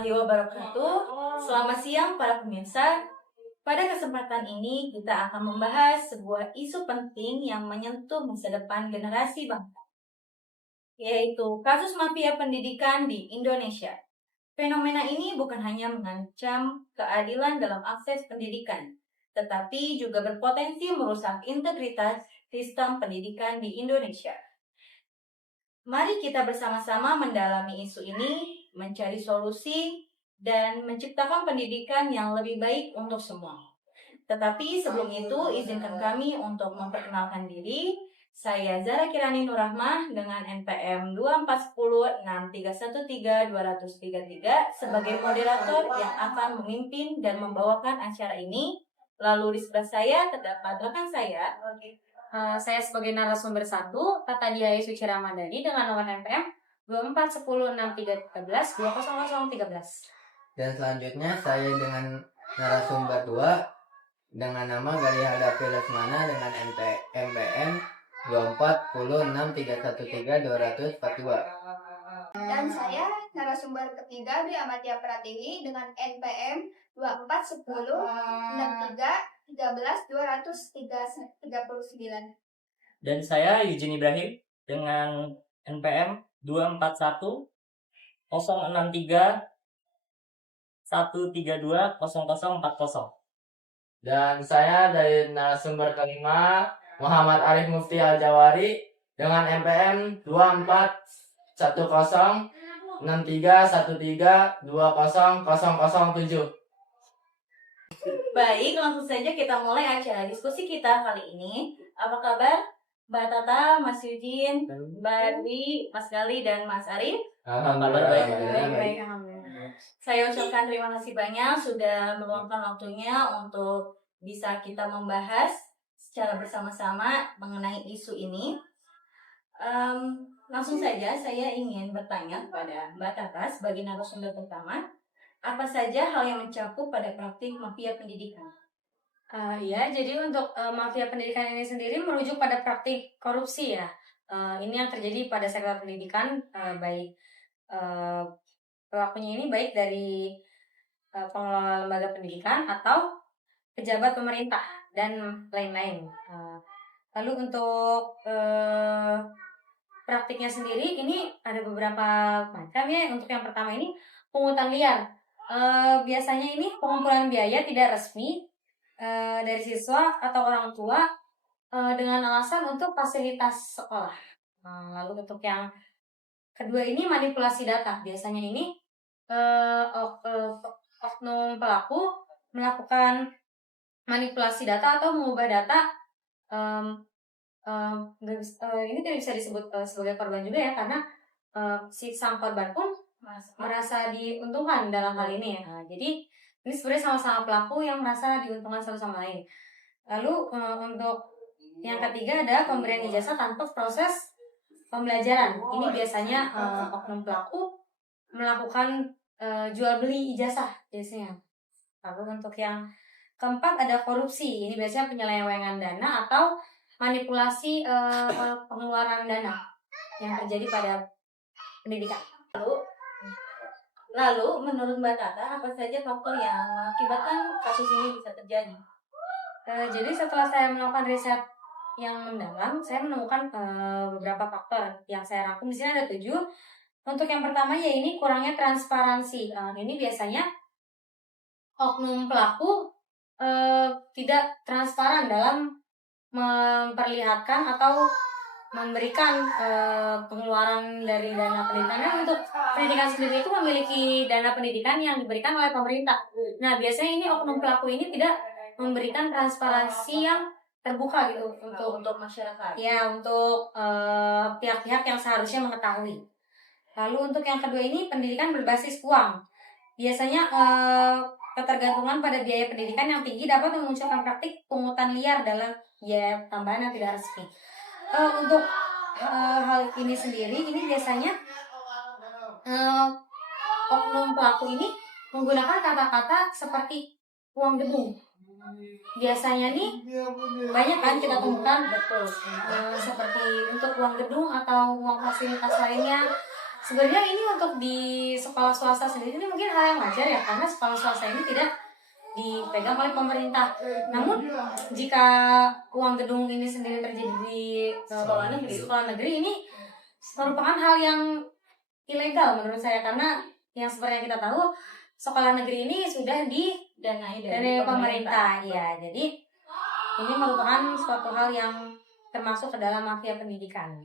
warahmatullahi wabarakatuh. Selamat siang para pemirsa. Pada kesempatan ini kita akan membahas sebuah isu penting yang menyentuh masa depan generasi bangsa, yaitu kasus mafia pendidikan di Indonesia. Fenomena ini bukan hanya mengancam keadilan dalam akses pendidikan, tetapi juga berpotensi merusak integritas sistem pendidikan di Indonesia. Mari kita bersama-sama mendalami isu ini, mencari solusi, dan menciptakan pendidikan yang lebih baik untuk semua. Tetapi sebelum itu, izinkan kami untuk memperkenalkan diri. Saya Zara Kirani Nurrahmah dengan NPM 2406313-233 sebagai moderator yang akan memimpin dan membawakan acara ini. Lalu di sebelah saya terdapat rekan saya. Saya sebagai narasumber 1, Tata Diah Suci Ramadhani dengan nomor NPM 2416313-20013. Dan selanjutnya saya dengan narasumber 2 dengan nama Galia Hadapi Lesmana dengan MPM 2406313-242. Dan saya narasumber ketiga Dwi Amatia Pratiwi dengan NPM 24106313-239. Dan saya Eugene Ibrahim dengan NPM 24163132040. Dan saya dari narasumber kelima Muhammad Arif Mufti Al-Jawari dengan MPM 2410313200007. Baik, langsung saja kita mulai acara diskusi kita kali ini. Apa kabar Mbak Tata, Mas Yujin, Mbak Dwi, Mas Gali, dan Mas Arif? Alhamdulillah. Baik, alhamdulillah. Saya ucapkan terima kasih banyak sudah meluangkan waktunya untuk bisa kita membahas secara bersama-sama mengenai isu ini. Langsung saja saya ingin bertanya kepada Mbak Tata sebagai narasumber pertama, apa saja hal yang mencakup pada praktik mafia pendidikan? Jadi untuk mafia pendidikan ini sendiri merujuk pada praktik korupsi ya. Ini yang terjadi pada sektor pendidikan, baik pelakunya ini baik dari pengelola lembaga pendidikan atau pejabat pemerintah dan lain-lain. Lalu untuk praktiknya sendiri ini ada beberapa macam ya. Untuk yang pertama ini pungutan liar. Biasanya ini pengumpulan biaya tidak resmi dari siswa atau orang tua dengan alasan untuk fasilitas sekolah. Lalu untuk yang kedua ini manipulasi data. Biasanya ini oknum pelaku melakukan manipulasi data atau mengubah data. Ini tidak bisa disebut sebagai korban juga ya, karena si sang korban pun merasa diuntungkan dalam hal ini ya. Jadi ini sebenarnya sama-sama pelaku yang merasa diuntungkan satu sama lain. Lalu untuk yang ketiga ada pemberian ijazah tanpa proses pembelajaran. Ini biasanya oknum pelaku melakukan jual beli ijazah biasanya. Lalu untuk yang keempat ada korupsi. Ini biasanya penyelewengan dana atau manipulasi pengeluaran dana yang terjadi pada pendidikan. Lalu, menurut Mbak Tata, apa saja faktor yang mengakibatkan kasus ini bisa terjadi? Jadi setelah saya melakukan riset yang mendalam, saya menemukan beberapa faktor yang saya rangkum. Di sini ada 7. Untuk yang pertama ya ini kurangnya transparansi. Ini biasanya oknum pelaku tidak transparan dalam memperlihatkan atau memberikan pengeluaran dari dana pendidikannya. Untuk pendidikan sendiri itu memiliki dana pendidikan yang diberikan oleh pemerintah. Nah, biasanya ini oknum pelaku ini tidak memberikan transparansi yang terbuka gitu untuk masyarakat. Ya, untuk pihak-pihak yang seharusnya mengetahui. Lalu untuk yang kedua ini pendidikan berbasis uang. Biasanya ketergantungan pada biaya pendidikan yang tinggi dapat memunculkan praktik pungutan liar dalam biaya tambahan yang tidak resmi. Untuk hal ini sendiri, ini biasanya oknum pelaku ini menggunakan kata-kata seperti uang gedung. Biasanya nih banyak kan kita temukan, betul, seperti untuk uang gedung atau uang fasilitas lainnya. Sebenarnya ini untuk di sekolah swasta sendiri ini mungkin hal yang wajar ya, karena sekolah swasta ini tidak dipegang oleh pemerintah. Namun jika uang gedung ini sendiri terjadi di sekolah negeri ini merupakan hal yang ilegal menurut saya, karena yang seperti yang kita tahu sekolah negeri ini sudah Danai dari pemerintah. Ya, jadi ini merupakan suatu hal yang termasuk ke dalam mafia pendidikan.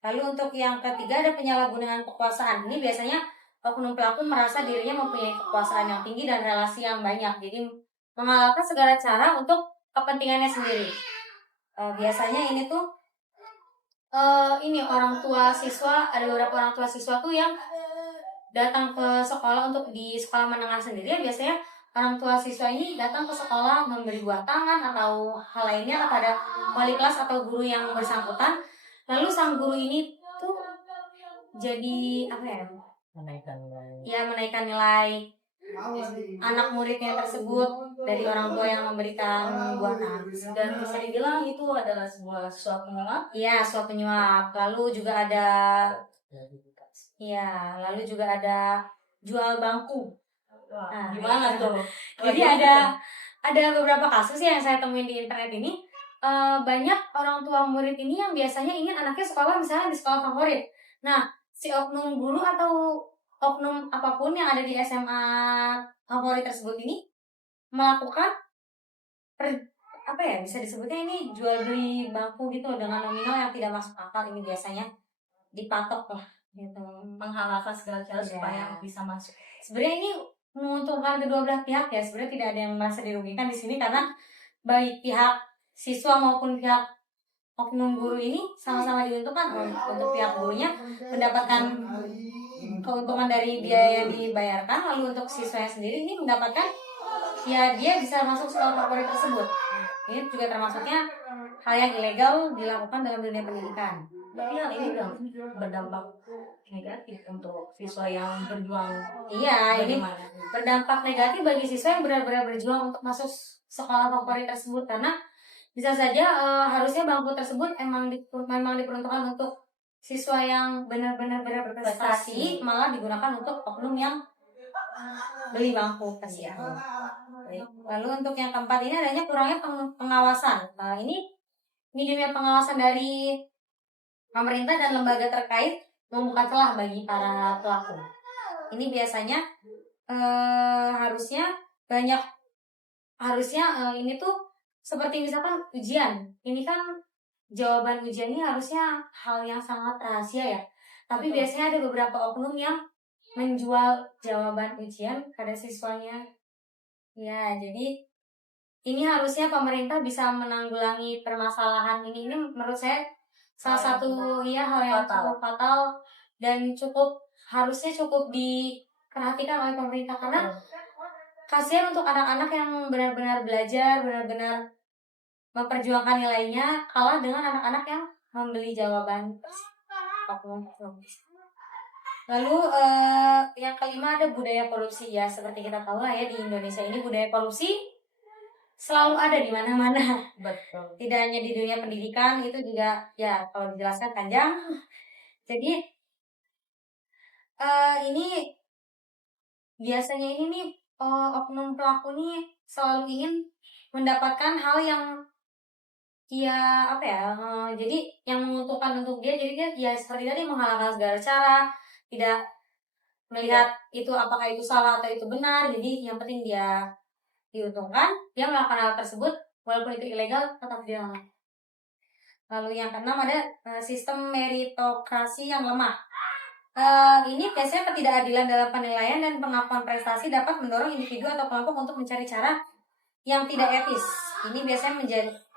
Lalu untuk yang ketiga ada penyalahgunaan kekuasaan. Ini biasanya oknum pelaku merasa dirinya mempunyai kekuasaan yang tinggi dan relasi yang banyak. Jadi menghalalkan segala cara untuk kepentingannya sendiri. Biasanya ini tuh ini orang tua siswa, ada beberapa orang tua siswa tuh yang datang ke sekolah untuk di sekolah menengah sendiri. Biasanya orang tua siswa ini datang ke sekolah memberi buah tangan atau hal lainnya kepada wali kelas atau guru yang bersangkutan. Lalu sang guru ini tuh jadi apa ya? Menaikkan nilai anak muridnya tersebut dari orang tua yang memberikan buah tangan. Dan bisa dibilang itu adalah sebuah suap penyuap. Iya, suap penyuap. Lalu juga ada jual bangku. Nah, Gimana tuh? Jadi ada beberapa kasus yang saya temuin di internet ini. Banyak orang tua murid ini yang biasanya ingin anaknya sekolah misalnya di sekolah favorit. Nah, si oknum guru atau oknum apapun yang ada di SMA favorit tersebut ini melakukan bisa disebutnya ini jual beli bangku gitu dengan nominal yang tidak masuk akal. Ini biasanya dipatok lah gitu, Menghalalkan segala cara supaya bisa masuk. Sebenarnya ini menguntungkan kedua belah pihak ya. Sebenarnya tidak ada yang merasa dirugikan di sini, karena baik pihak siswa maupun pihak oknum guru ini sama-sama diuntungkan. Untuk pihak gurunya mendapatkan keuntungan dari biaya yang dibayarkan, lalu untuk siswanya sendiri ini mendapatkan ya dia bisa masuk sekolah favorit tersebut. Ini juga termasuknya hal yang ilegal dilakukan dalam dunia pendidikan. Tapi hal ini berdampak negatif untuk siswa yang berjuang. Iya, ini Bagaimana? berdampak negatif bagi siswa yang benar-benar berjuang untuk masuk sekolah favorit tersebut, karena bisa saja harusnya bangku tersebut memang diperuntukkan untuk siswa yang benar-benar berprestasi, malah digunakan untuk oknum yang beli bangku kasihan. Lalu untuk yang keempat ini adanya kurangnya pengawasan. Nah, ini minimnya pengawasan dari pemerintah dan lembaga terkait membuka celah bagi para pelaku. Ini biasanya harusnya ini tuh seperti misalkan ujian. Ini kan jawaban ujian ini harusnya hal yang sangat rahasia ya. Tapi biasanya ada beberapa oknum yang menjual jawaban ujian pada siswanya. Ya, jadi ini harusnya pemerintah bisa menanggulangi permasalahan ini. Ini menurut saya salah satu hal yang cukup fatal dan harusnya cukup diperhatikan oleh pemerintah, karena kasihan untuk anak-anak yang benar-benar belajar, benar-benar memperjuangkan nilainya, kalah dengan anak-anak yang membeli jawaban. Lalu yang kelima ada budaya korupsi ya. Seperti kita tahu lah ya, di Indonesia ini budaya korupsi selalu ada di mana-mana. Betul. Tidak hanya di dunia pendidikan, itu juga ya kalau dijelaskan panjang. Jadi ini biasanya ini nih oknum pelaku nih selalu ingin mendapatkan hal yang jadi yang menguntungkan untuk dia. Jadi dia ya seperti tadi menghalalkan segala cara, tidak melihat itu apakah itu salah atau itu benar. Jadi yang penting dia diuntungkan, dia melakukan hal tersebut walaupun itu ilegal tetap dia. Lalu yang keenam ada sistem meritokrasi yang lemah. Ini biasanya ketidakadilan dalam penilaian dan pengakuan prestasi dapat mendorong individu atau kelompok untuk mencari cara yang tidak etis. Ini biasanya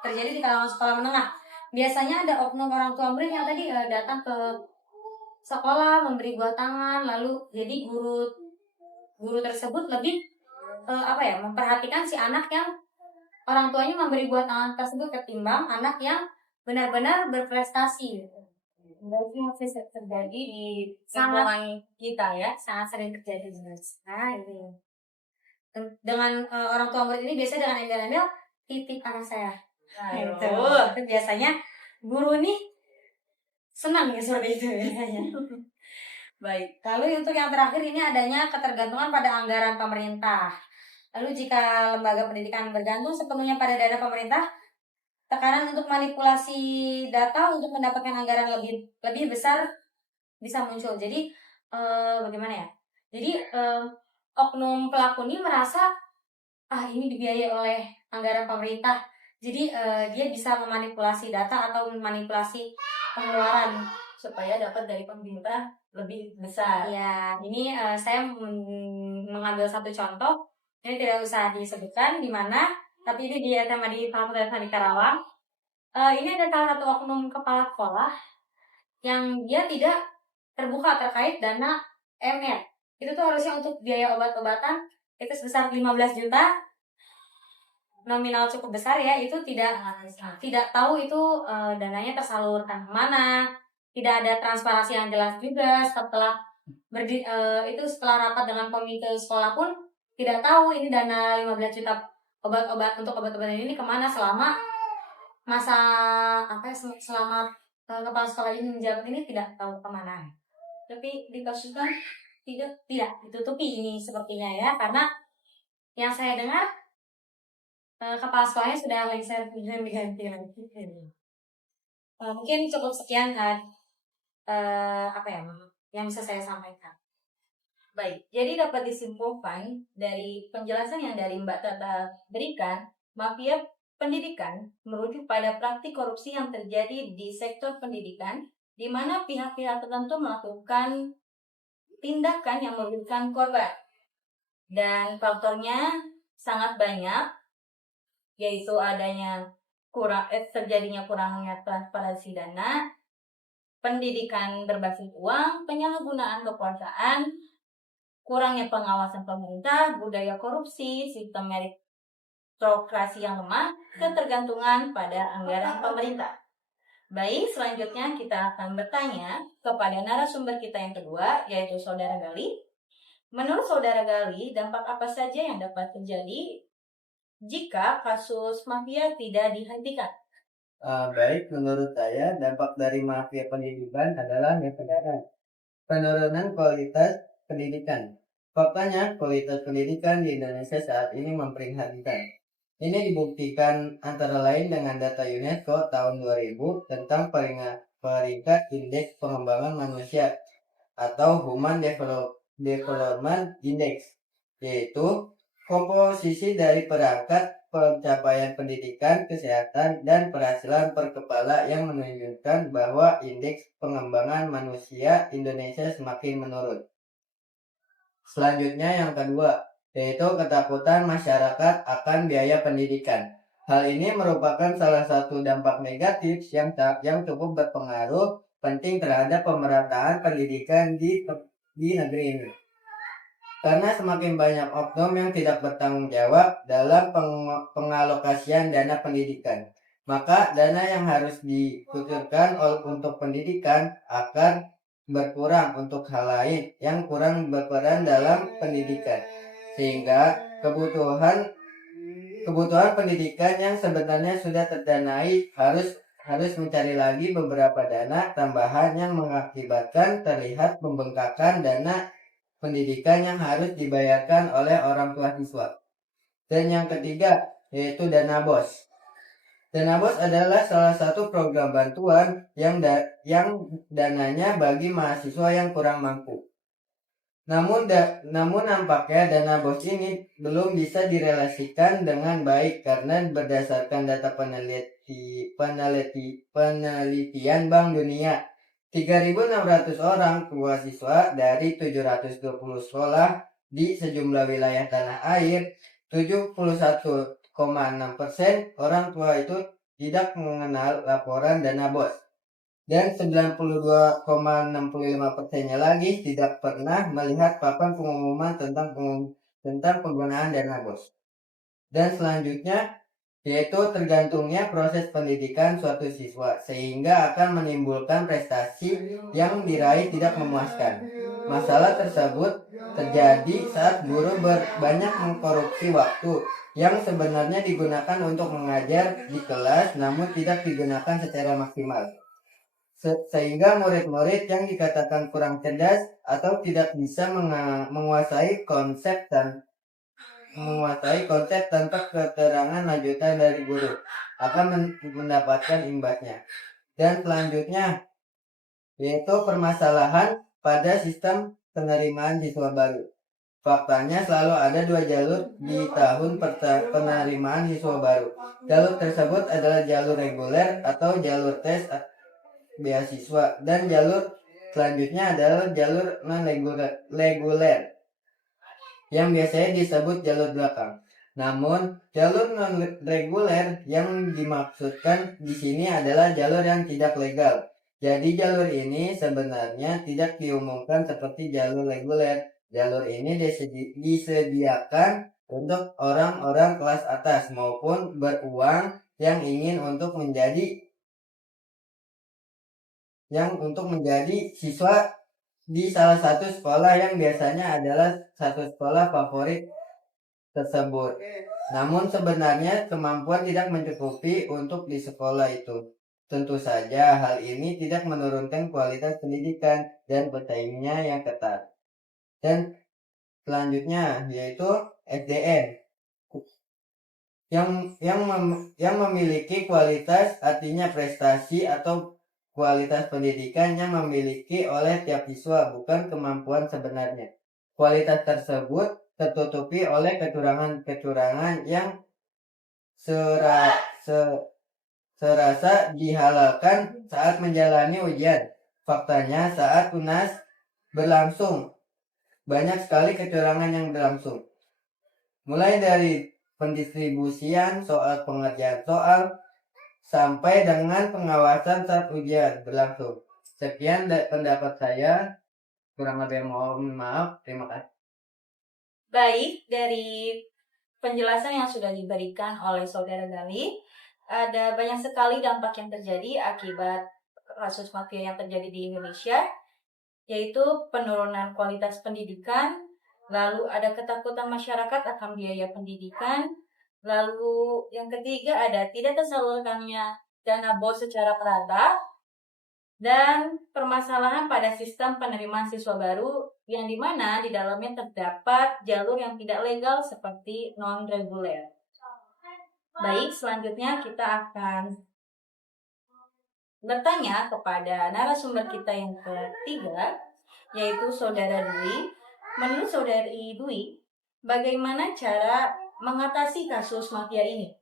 terjadi di kalangan sekolah menengah. Biasanya ada oknum orang tua murid yang tadi datang ke sekolah memberi buah tangan, lalu jadi guru tersebut lebih memperhatikan si anak yang orang tuanya memberi buah tangan tersebut ketimbang anak yang benar-benar berprestasi. Berarti masih terjadi di lingkungan kita ya. Sangat sering terjadi. Nah, ini dengan orang tua murid ini biasanya dengan embel-embel titip anak saya. Itu biasanya guru nih senang ya seperti itu biasanya. Baik. Lalu untuk yang terakhir ini adanya ketergantungan pada anggaran pemerintah. Lalu jika lembaga pendidikan bergantung sepenuhnya pada dana pemerintah, tekanan untuk manipulasi data untuk mendapatkan anggaran lebih besar bisa muncul. Jadi bagaimana ya? Jadi oknum pelaku ini merasa ini dibiayai oleh anggaran pemerintah. Jadi dia bisa memanipulasi data atau memanipulasi pengeluaran Supaya dapat dari pemerintah lebih besar. ya. Ini saya mengambil satu contoh. Ini tidak usah disebutkan di mana, tapi ini di SMA di Fakultas Teknik Karawang. Ini ada salah satu oknum kepala sekolah yang dia tidak terbuka terkait dana MR. Itu tuh harusnya untuk biaya obat-obatan itu sebesar 15 juta, nominal cukup besar ya. Itu tidak tahu itu dananya tersalurkan kemana, tidak ada transparansi yang jelas juga. Setelah setelah rapat dengan komite sekolah pun tidak tahu ini dana 15 juta untuk obat-obatan ini kemana selama masa selama kepala sekolah ini menjabat ini, tidak tahu kemana. Tapi di kasus kan Tidak ditutupi ini sepertinya ya, karena yang saya dengar kepala sekolahnya sudah lengser dan diganti lagi. Mungkin cukup sekian yang bisa saya sampaikan. baik. Jadi dapat disimpulkan dari penjelasan yang dari Mbak Tata berikan, mafia pendidikan merujuk pada praktik korupsi yang terjadi di sektor pendidikan, di mana pihak-pihak tertentu melakukan tindakan yang merugikan korban. Dan faktornya sangat banyak, yaitu adanya terjadinya kurangnya transparansi dana, pendidikan berbasis uang, penyalahgunaan kekuasaan, kurangnya pengawasan pemerintah, budaya korupsi, sistem meritokrasi yang lemah, ketergantungan pada anggaran pemerintah. Baik, selanjutnya kita akan bertanya kepada narasumber kita yang kedua, yaitu Saudara Gali. Menurut Saudara Gali, dampak apa saja yang dapat terjadi jika kasus mafia tidak dihentikan? Baik, menurut saya dampak dari mafia pendidikan adalah yang pertama, penurunan kualitas pendidikan. Faktanya, kualitas pendidikan di Indonesia saat ini memprihatinkan. Ini dibuktikan antara lain dengan data UNESCO tahun 2000 tentang peringkat indeks pengembangan manusia atau Human Development Index, yaitu komposisi dari perangkat pencapaian pendidikan, kesehatan, dan penghasilan per kepala yang menunjukkan bahwa indeks pengembangan manusia Indonesia semakin menurun. Selanjutnya yang kedua, yaitu ketakutan masyarakat akan biaya pendidikan. Hal ini merupakan salah satu dampak negatif yang cukup berpengaruh penting terhadap pemerataan pendidikan di negeri ini. Karena semakin banyak oknum yang tidak bertanggung jawab dalam pengalokasian dana pendidikan, maka dana yang harus dikucurkan untuk pendidikan akan berkurang untuk hal lain yang kurang berperan dalam pendidikan, sehingga kebutuhan pendidikan yang sebenarnya sudah terdanai harus mencari lagi beberapa dana tambahan yang mengakibatkan terlihat pembengkakan dana pendidikan yang harus dibayarkan oleh orang tua siswa. Dan yang ketiga, yaitu dana BOS. Dana BOS adalah salah satu program bantuan yang dananya bagi mahasiswa yang kurang mampu. Namun nampaknya dana BOS ini belum bisa direlasikan dengan baik karena berdasarkan data penelitian Bank Dunia, 3.600 orang tua siswa dari 720 sekolah di sejumlah wilayah tanah air, 71,6% orang tua itu tidak mengenal laporan dana BOS. Dan 92,65%-nya lagi tidak pernah melihat papan pengumuman tentang penggunaan dana BOS. Dan selanjutnya, yaitu tergantungnya proses pendidikan suatu siswa, sehingga akan menimbulkan prestasi yang diraih tidak memuaskan. Masalah tersebut terjadi saat guru banyak mengkorupsi waktu yang sebenarnya digunakan untuk mengajar di kelas namun tidak digunakan secara maksimal. sehingga murid-murid yang dikatakan kurang cerdas atau tidak bisa menguasai konsep tanpa keterangan lanjutan dari guru akan mendapatkan imbasnya. Dan selanjutnya yaitu permasalahan pada sistem penerimaan siswa baru. Faktanya selalu ada 2 jalur di tahun penerimaan siswa baru. Jalur tersebut adalah jalur reguler atau jalur tes beasiswa, dan jalur selanjutnya adalah jalur non-reguler yang biasanya disebut jalur belakang. Namun, jalur non-reguler yang dimaksudkan di sini adalah jalur yang tidak legal. Jadi jalur ini sebenarnya tidak diumumkan seperti jalur reguler. Jalur ini disediakan untuk orang-orang kelas atas maupun beruang yang ingin untuk menjadi siswa di salah satu sekolah yang biasanya adalah satu sekolah favorit tersebut. Namun sebenarnya kemampuan tidak mencukupi untuk di sekolah itu. Tentu saja hal ini tidak menurunkan kualitas pendidikan dan pesaingnya yang ketat. Dan selanjutnya yaitu SDM yang memiliki kualitas, artinya prestasi atau kualitas pendidikan yang memiliki oleh tiap siswa, bukan kemampuan sebenarnya. Kualitas tersebut tertutupi oleh kecurangan-kecurangan yang serasa dihalalkan saat menjalani ujian. Faktanya saat UNAS berlangsung, banyak sekali kecurangan yang berlangsung. Mulai dari pendistribusian soal, pengerjaan soal, sampai dengan pengawasan saat ujian berlangsung. Sekian pendapat saya. Kurang lebih mohon maaf. Terima kasih. Baik, dari penjelasan yang sudah diberikan oleh Saudara Gali, ada banyak sekali dampak yang terjadi akibat kasus mafia yang terjadi di Indonesia, yaitu penurunan kualitas pendidikan, lalu ada ketakutan masyarakat akan biaya pendidikan, lalu yang ketiga ada tidak tersalurkannya dana BOS secara merata, dan permasalahan pada sistem penerimaan siswa baru yang dimana di dalamnya terdapat jalur yang tidak legal seperti non-reguler. Baik, selanjutnya kita akan bertanya kepada narasumber kita yang ketiga, yaitu Saudara Dwi. Menurut Saudari Dwi, bagaimana cara mengatasi kasus mafia ini?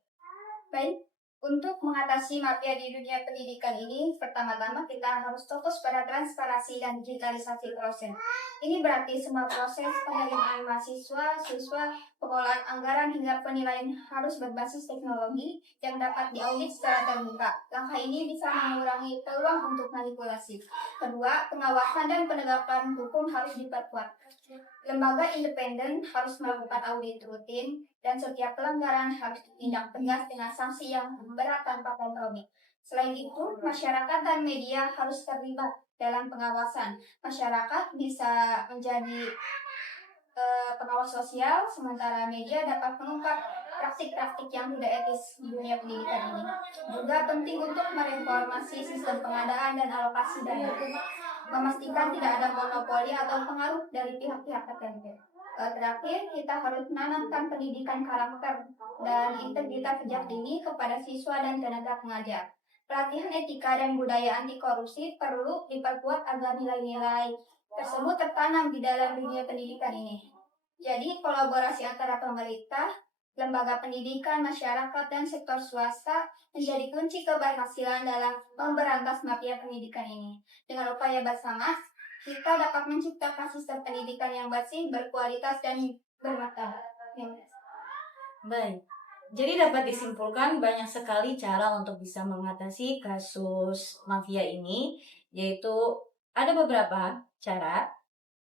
Baik, untuk mengatasi mafia di dunia pendidikan ini, pertama-tama kita harus fokus pada transparansi dan digitalisasi proses. Ini berarti semua proses penerimaan mahasiswa, siswa, pengelolaan anggaran hingga penilaian harus berbasis teknologi yang dapat diaudit secara terbuka. Langkah ini bisa mengurangi peluang untuk manipulasi. Kedua, pengawasan dan penegakan hukum harus diperkuat. Lembaga independen harus melakukan audit rutin dan setiap pelanggaran harus ditindak tegas dengan sanksi yang berat tanpa kompromi. Selain itu, masyarakat dan media harus terlibat dalam pengawasan. Masyarakat bisa menjadi pengawas sosial, sementara media dapat mengungkap praktik-praktik yang tidak etis di dunia pendidikan ini. Juga penting untuk mereformasi sistem pengadaan dan alokasi dana, memastikan tidak ada monopoli atau pengaruh dari pihak-pihak tertentu. Terakhir, kita harus menanamkan pendidikan karakter dan integritas sejak dini kepada siswa dan tenaga pengajar. Pelatihan etika dan budaya anti korupsi perlu diperkuat agar nilai-nilai tersebut tertanam di dalam dunia pendidikan ini. Jadi, kolaborasi antara pemerintah, lembaga pendidikan, masyarakat, dan sektor swasta menjadi kunci keberhasilan dalam memberantas mafia pendidikan ini. Dengan upaya bersama, kita dapat menciptakan sistem pendidikan yang bersih, berkualitas, dan bermartabat. Baik, jadi dapat disimpulkan banyak sekali cara untuk bisa mengatasi kasus mafia ini, yaitu ada beberapa cara.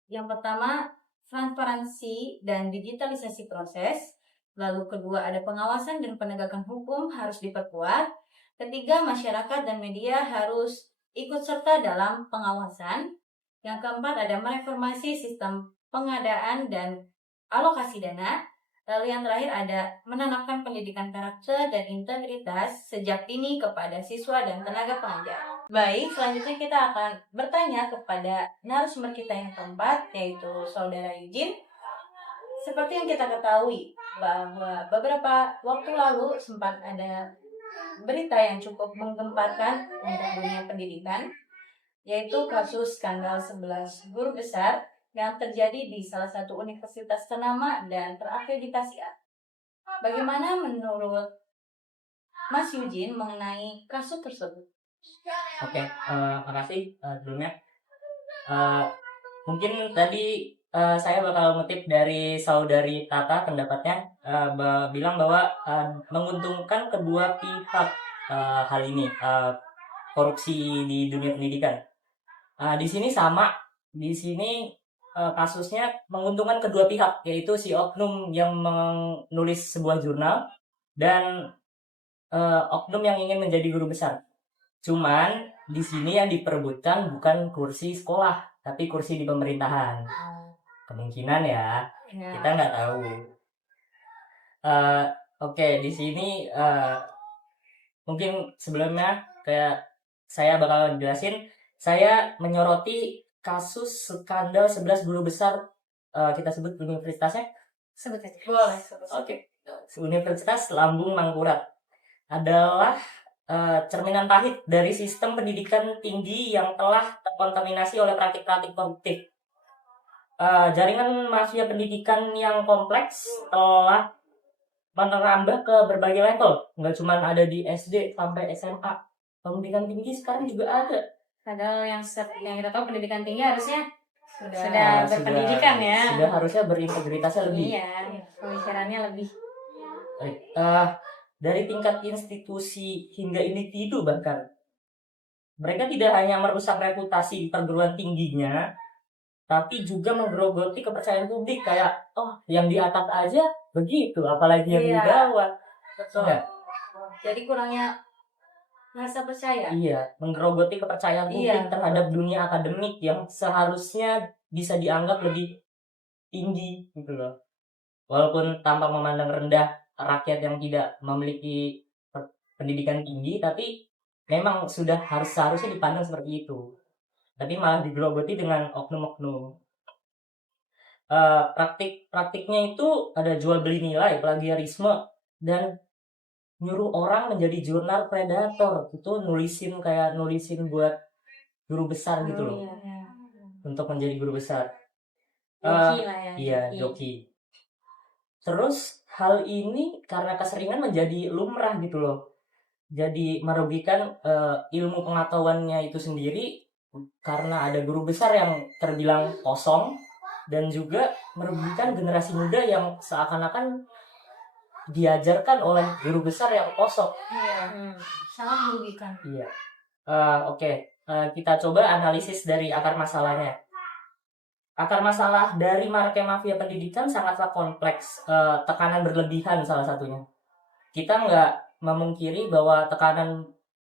Yang pertama, transparansi dan digitalisasi proses. Lalu kedua, ada pengawasan dan penegakan hukum harus diperkuat. Ketiga, masyarakat dan media harus ikut serta dalam pengawasan. Yang keempat, ada mereformasi sistem pengadaan dan alokasi dana. Lalu yang terakhir ada menanamkan pendidikan karakter dan integritas sejak dini kepada siswa dan tenaga pengajar. Baik, selanjutnya kita akan bertanya kepada narasumber kita yang keempat, yaitu Saudara Eugene. Seperti yang kita ketahui bahwa beberapa waktu lalu sempat ada berita yang cukup menggemparkan untuk dunia pendidikan, yaitu kasus skandal 11 guru besar yang terjadi di salah satu universitas ternama dan terakreditasi A. Bagaimana menurut Mas Eugene mengenai kasus tersebut? Oke, makasih sebelumnya. Mungkin tadi saya bakal ngutip dari saudari Tata pendapatnya, bilang bahwa menguntungkan kedua pihak hal ini, korupsi di dunia pendidikan. Di sini sama, di sini kasusnya menguntungkan kedua pihak, yaitu si oknum yang menulis sebuah jurnal dan oknum yang ingin menjadi guru besar. Cuman di sini yang diperebutkan bukan kursi sekolah, tapi kursi di pemerintahan. Kemungkinan ya, kita nggak tahu. Oke, di sini mungkin sebelumnya kayak saya bakal jelasin. Saya menyoroti kasus skandal 11 guru besar, kita sebut universitasnya. Sebut aja. Boleh. Oke, Universitas Lambung Mangkurat adalah cerminan pahit dari sistem pendidikan tinggi yang telah terkontaminasi oleh praktik-praktik koruptif. Jaringan mafia pendidikan yang kompleks telah merambah ke berbagai level, nggak cuma ada di SD sampai SMA. Pendidikan tinggi sekarang juga ada. Padahal yang kita tahu pendidikan tinggi harusnya sudah berpendidikan ya. Sudah harusnya berintegritasnya lebih. Iya, pemikirannya lebih. Baik, dari tingkat institusi hingga individu bahkan. Mereka tidak hanya merusak reputasi perguruan tingginya, tapi juga menggerogoti kepercayaan publik, kayak yang di atas aja begitu, apalagi yang di bawah. Betul. Ya. Jadi kurangnya rasa percaya. Iya, menggerogoti kepercayaan publik terhadap dunia akademik yang seharusnya bisa dianggap lebih tinggi gitu loh. Walaupun tanpa memandang rendah rakyat yang tidak memiliki pendidikan tinggi, tapi memang seharusnya dipandang seperti itu. Tapi malah digerogoti dengan oknum-oknum. Praktiknya itu ada jual beli nilai, plagiarisme, dan nyuruh orang menjadi jurnal predator. Itu nulisin buat guru besar gitu loh. Iya. Untuk menjadi guru besar. Joki lah ya. Iya, joki. Terus hal ini karena keseringan menjadi lumrah gitu loh. Jadi merugikan ilmu pengetahuannya itu sendiri, karena ada guru besar yang terbilang kosong, dan juga merugikan generasi muda yang seakan-akan diajarkan oleh guru besar yang kosong. Iya. Sangat merugikan. Iya. Oke. Kita coba analisis dari akar masalahnya. Akar masalah dari maraknya mafia pendidikan sangatlah kompleks. Tekanan berlebihan salah satunya. Kita nggak memungkiri bahwa tekanan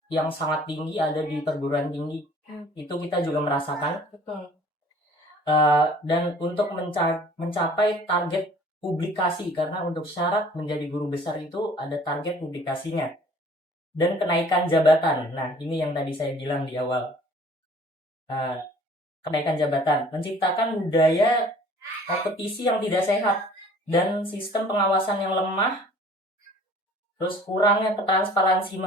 yang sangat tinggi ada di perguruan tinggi. Itu kita juga merasakan. Betul. Dan untuk mencapai target publikasi, karena untuk syarat menjadi guru besar itu ada target publikasinya, dan kenaikan jabatan. Nah, ini yang tadi saya bilang di awal. Kenaikan jabatan menciptakan budaya kompetisi yang tidak sehat dan sistem pengawasan yang lemah. Terus kurangnya transparansi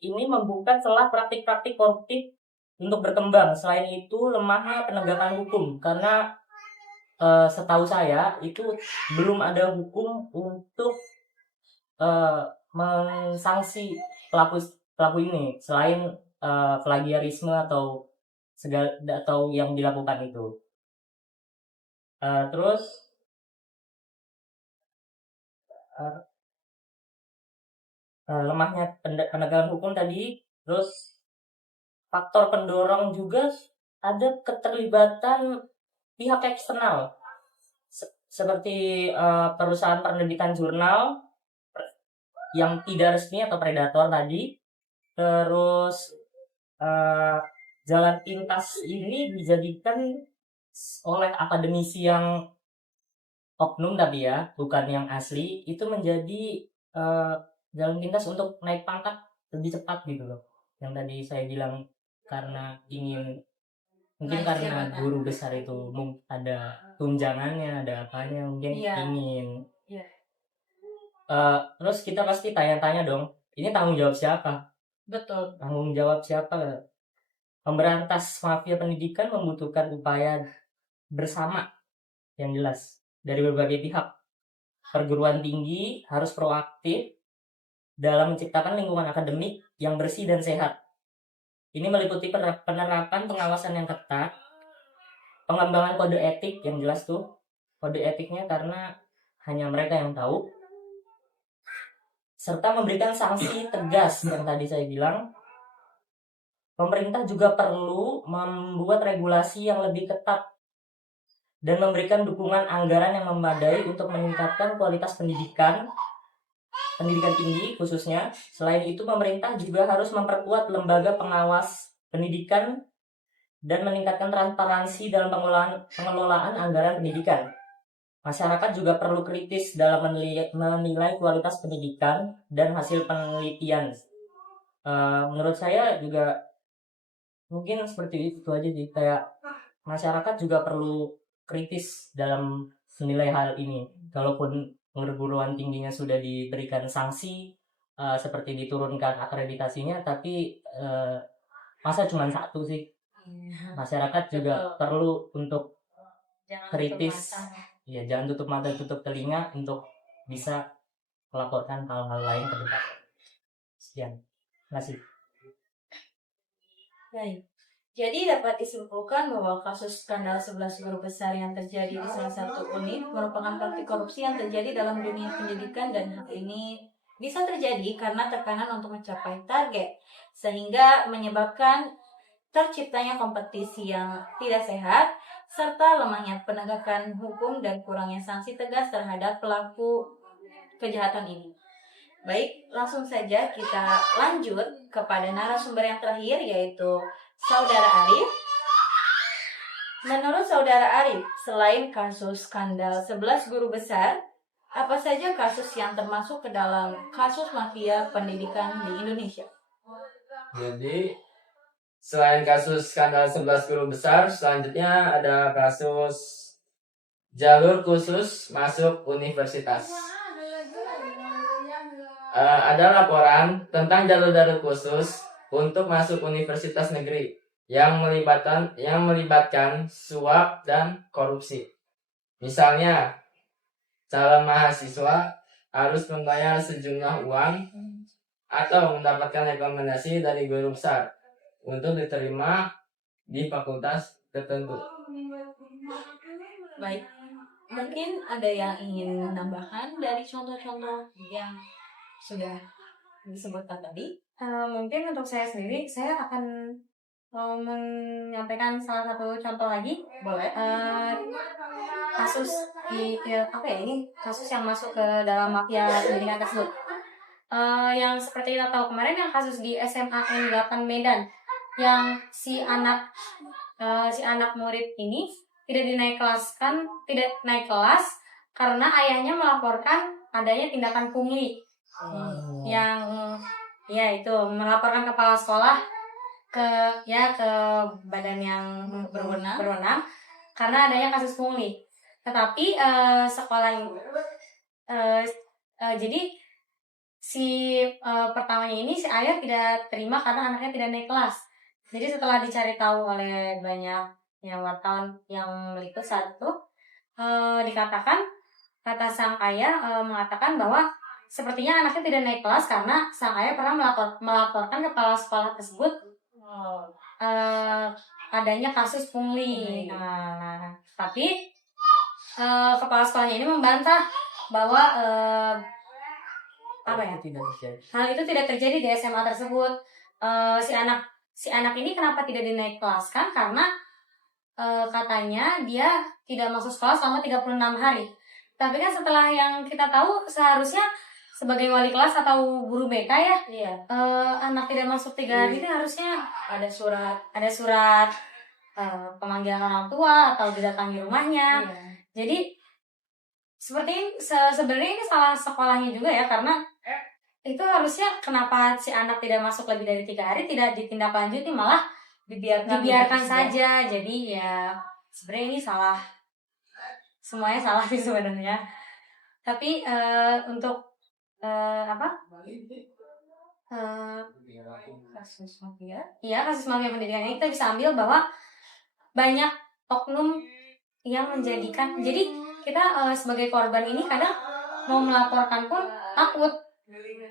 ini membuka celah praktik-praktik koruptif untuk berkembang. Selain itu, lemahnya penegakan hukum, karena setahu saya itu belum ada hukum untuk mensanksi pelaku ini selain plagiarisme atau yang dilakukan itu. Terus lemahnya penegakan hukum tadi. Terus faktor pendorong juga ada keterlibatan pihak eksternal, seperti perusahaan penerbitan jurnal yang tidak resmi atau predator tadi. Terus jalan pintas ini dijadikan oleh akademisi yang oknum tapi ya, bukan yang asli, itu menjadi jalan pintas untuk naik pangkat lebih cepat gitu loh. Yang tadi saya bilang karena ingin mungkin Naik karena jabatan. guru besar itu ada tunjangannya, ada apanya, mungkin Iya. ingin. Iya. Terus kita pasti tanya-tanya dong, ini tanggung jawab siapa? Betul. Tanggung jawab siapa? Pemberantas mafia pendidikan membutuhkan upaya bersama yang jelas dari berbagai pihak. Perguruan tinggi harus proaktif dalam menciptakan lingkungan akademik yang bersih dan sehat. Ini meliputi penerapan pengawasan yang ketat, pengembangan kode etik yang jelas tuh, kode etiknya karena hanya mereka yang tahu, serta memberikan sanksi tegas yang tadi saya bilang. Pemerintah juga perlu membuat regulasi yang lebih ketat dan memberikan dukungan anggaran yang memadai untuk meningkatkan kualitas pendidikan tinggi khususnya. Selain itu, pemerintah juga harus memperkuat lembaga pengawas pendidikan dan meningkatkan transparansi dalam pengelolaan anggaran pendidikan. Masyarakat juga perlu kritis dalam menilai kualitas pendidikan dan hasil penelitian. Menurut saya juga mungkin seperti itu aja sih, kayak masyarakat juga perlu kritis dalam menilai hal ini. Kalaupun perguruan tingginya sudah diberikan sanksi seperti diturunkan akreditasinya, tapi masa cuma satu sih. Masyarakat juga perlu untuk Jangan kritis, tutup mata. ya jangan tutup mata tutup telinga untuk bisa melaporkan hal-hal lain ke depan. Sekian, terima kasih. Baik. Jadi dapat disimpulkan bahwa kasus skandal 11 guru besar yang terjadi di salah satu univ merupakan praktik korupsi yang terjadi dalam dunia pendidikan, dan hal ini bisa terjadi karena tekanan untuk mencapai target sehingga menyebabkan terciptanya kompetisi yang tidak sehat serta lemahnya penegakan hukum dan kurangnya sanksi tegas terhadap pelaku kejahatan ini. Baik, langsung saja kita lanjut kepada narasumber yang terakhir, yaitu Saudara Arif. Menurut Saudara Arif, selain kasus skandal 11 guru besar, apa saja kasus yang termasuk ke dalam kasus mafia pendidikan di Indonesia? Jadi, selain kasus skandal 11 guru besar, selanjutnya ada kasus jalur khusus masuk universitas. Ada laporan tentang jalur-jalur khusus untuk masuk universitas negeri yang melibatkan suap dan korupsi. Misalnya, calon mahasiswa harus membayar sejumlah uang atau mendapatkan rekomendasi dari guru besar untuk diterima di fakultas tertentu. Baik, mungkin ada yang ingin menambahkan dari contoh-contoh yang sudah disebutkan tadi? Mungkin untuk saya sendiri, saya akan menyampaikan salah satu contoh lagi. Boleh. Kasus kasus yang masuk ke dalam mafia pendidikan tersebut. Yang seperti kita tahu kemarin, yang kasus di SMA N8 Medan, yang si anak murid ini tidak naik kelas karena ayahnya melaporkan adanya tindakan pungli. Yang itu melaporkan kepala sekolah ke badan yang berwenang karena adanya kasus pungli. Tetapi jadi si pertamanya ini si ayah tidak terima karena anaknya tidak naik kelas. Jadi setelah dicari tahu oleh banyak yang wartawan yang meliput saat itu, kata sang ayah mengatakan bahwa sepertinya anaknya tidak naik kelas karena sang ayah pernah melaporkan kepala sekolah tersebut adanya kasus pungli. Tapi kepala sekolahnya ini membantah bahwa hal itu tidak terjadi di SMA tersebut. Si anak ini kenapa tidak dinaik kelaskan? Karena katanya dia tidak masuk sekolah selama 36 hari. Tapi kan setelah yang kita tahu, seharusnya sebagai wali kelas atau guru BK Iya. anak tidak masuk 3 hari itu harusnya Ada surat. ada surat pemanggilan orang tua atau didatangi rumahnya. Iya. Jadi seperti ini sebenarnya ini salah sekolahnya juga ya, karena itu harusnya kenapa si anak tidak masuk lebih dari 3 hari tidak ditindaklanjuti, malah dibiarkan saja. Jadi ya sebenarnya ini salah, semuanya salah sih sebenarnya. Tapi untuk kasus mafia pendidikan ini kita bisa ambil bahwa banyak oknum yang menjadikan, jadi kita sebagai korban ini kadang mau melaporkan pun takut,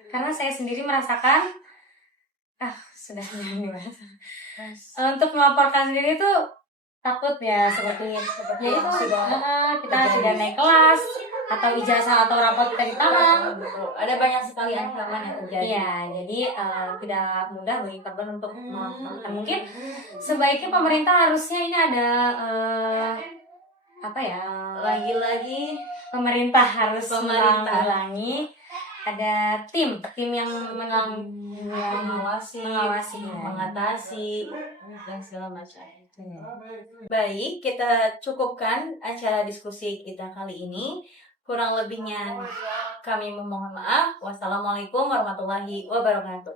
karena saya sendiri merasakan sudah nyanyi banget. Untuk melaporkan sendiri itu takut ya, seperti ya itu kita tidak naik kelas atau ijazah atau rapot kita ditahan. Ada banyak sekali ancaman yang terjadi. Iya, jadi tidak mudah bagi korban untuk melaporkan. Mungkin sebaiknya pemerintah harusnya ini ada Lagi-lagi pemerintah harus Pemerintah. menanggulangi, ada tim yang mengawasi, mengatasi, dan segala macam. Baik, kita cukupkan acara diskusi kita kali ini. Kurang lebihnya kami memohon maaf. Wassalamualaikum warahmatullahi wabarakatuh.